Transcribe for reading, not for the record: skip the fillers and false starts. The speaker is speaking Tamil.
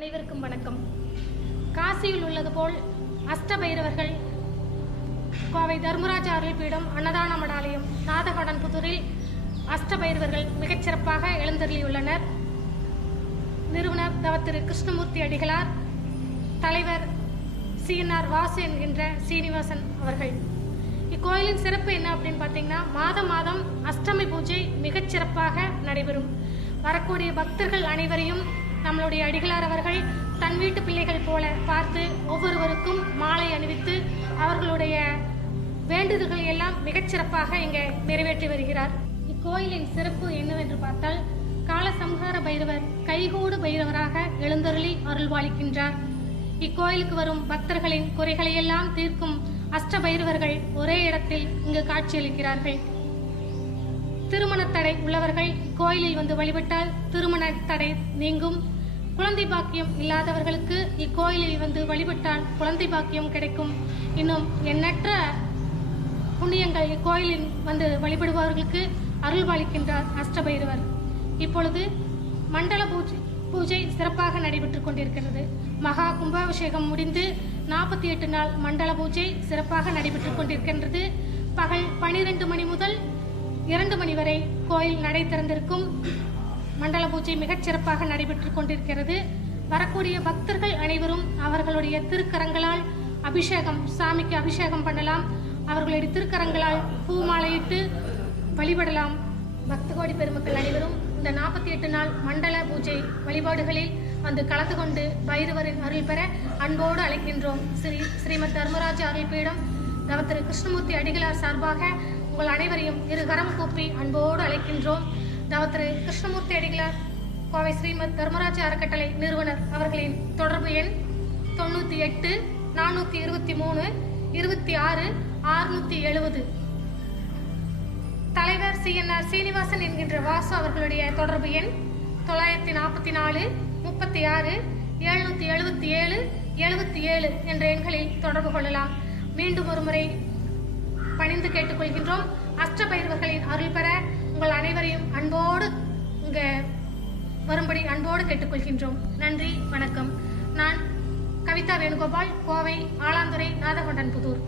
அனைவருக்கும் வணக்கம். காசியில் உள்ளது போல் அஷ்டபைரவர்கள் கோவை தர்மராஜ அருள்பீடம் அன்னதான மடாலயம் நாதகோடன்புதூரில் அஷ்டபைரவர்கள் மிகச்சிறப்பாக எழுந்தருளியுள்ளனர். நிறுவனர் தவத்திரு கிருஷ்ணமூர்த்தி அடிகளார், தலைவர் சிஎன்ஆர் வாசு என்கின்ற சீனிவாசன் அவர்கள். இக்கோயிலின் சிறப்பு என்ன அப்படின்னு பார்த்தீங்கன்னா, மாதம் மாதம் அஷ்டமி பூஜை மிகச்சிறப்பாக நடைபெறும். வரக்கூடிய பக்தர்கள் அனைவரையும் நம்மளுடைய அடிகளார் அவர்கள் தன் வீட்டு பிள்ளைகள் போல பார்த்து ஒவ்வொருவருக்கும் மாலை அணிவித்து அவர்களுடைய வேண்டுதல்களை எல்லாம் மிகச்சிறப்பாக இங்கே நிறைவேற்றி வருகிறார். இக்கோயிலின் சிறப்பு என்னவென்று பார்த்தால், காலசம்ஹார பைரவர் கைகூடு பைரவராக எழுந்தருளி அருள்வாளிக்கின்றார். இக்கோயிலுக்கு வரும் பக்தர்களின் குறைகளையெல்லாம் தீர்க்கும் அஷ்டபைரவர்கள் ஒரே இடத்தில் இங்கு காட்சியளிக்கிறார்கள். திருமண தடை உள்ளவர்கள் இக்கோயிலில் வந்து வழிபட்டால் திருமண தடை நீங்கும். குழந்தை பாக்கியம் இல்லாதவர்களுக்கு இக்கோயிலில் வந்து வழிபட்டால் குழந்தை பாக்கியம் கிடைக்கும். இன்னும் எண்ணற்ற புண்ணியங்கள் இக்கோயிலில் வந்து வழிபடுபவர்களுக்கு அருள்பாலிக்கின்றார் அஷ்டபைரவர். இப்பொழுது மண்டல பூஜை சிறப்பாக நடைபெற்றுக் கொண்டிருக்கிறது. மகா கும்பாபிஷேகம் முடிந்து 48 நாள் மண்டல பூஜை சிறப்பாக நடைபெற்றுக் கொண்டிருக்கின்றது. பகல் 12 மணி முதல் 2 மணி வரை கோயில் நடை திறந்திருக்கும். மண்டல பூஜை மிகச் சிறப்பாக நடைபெற்றுக் கொண்டிருக்கிறது. வரக்கூடிய பக்தர்கள் அனைவரும் அவர்களுடைய திருக்கரங்களால் அபிஷேகம், சாமிக்கு அபிஷேகம் பண்ணலாம். அவர்களுடைய திருக்கரங்களால் பூமாலையிட்டு வழிபடலாம். பக்த கோடி பெருமக்கள் அனைவரும் இந்த 48 நாள் மண்டல பூஜை வழிபாடுகளில் வந்து கலந்து கொண்டு பைரவரின் அருள் பெற அன்போடு அழைக்கின்றோம். ஸ்ரீமத் தர்மராஜ அருள்பீடம் தவத்திரு கிருஷ்ணமூர்த்தி அடிகளார் சார்பாக உங்கள் அனைவரையும் இருகரம் கூப்பி அன்போடு அழைக்கின்றோம். தவத்திரு கிருஷ்ணமூர்த்தி அடிகளார் கோவை ஸ்ரீமத் தர்மராஜ அறக்கட்டளை நிறுவனர் அவர்களின் தொடர்பு எண் 98 423 26 670. தலைவர் சிஎன்ஆர் சீனிவாசன் என்கின்ற வாசு அவர்களுடைய தொடர்பு எண் 944 36 777 77 என்ற எண்களில் தொடர்பு கொள்ளலாம். மீண்டும் ஒருமுறை பணிந்து கேட்டுக்கொள்கின்றோம். அஷ்டபைரவர்களின் அருள் பெற உங்கள் அனைவரையும் அன்போடு இங்கே வரும்படி அன்போடு கேட்டுக்கொள்கின்றோம். நன்றி, வணக்கம். நான் கவிதா வேணுகோபால், கோவை ஆலாந்துறை நாதகோடன்புதூர்.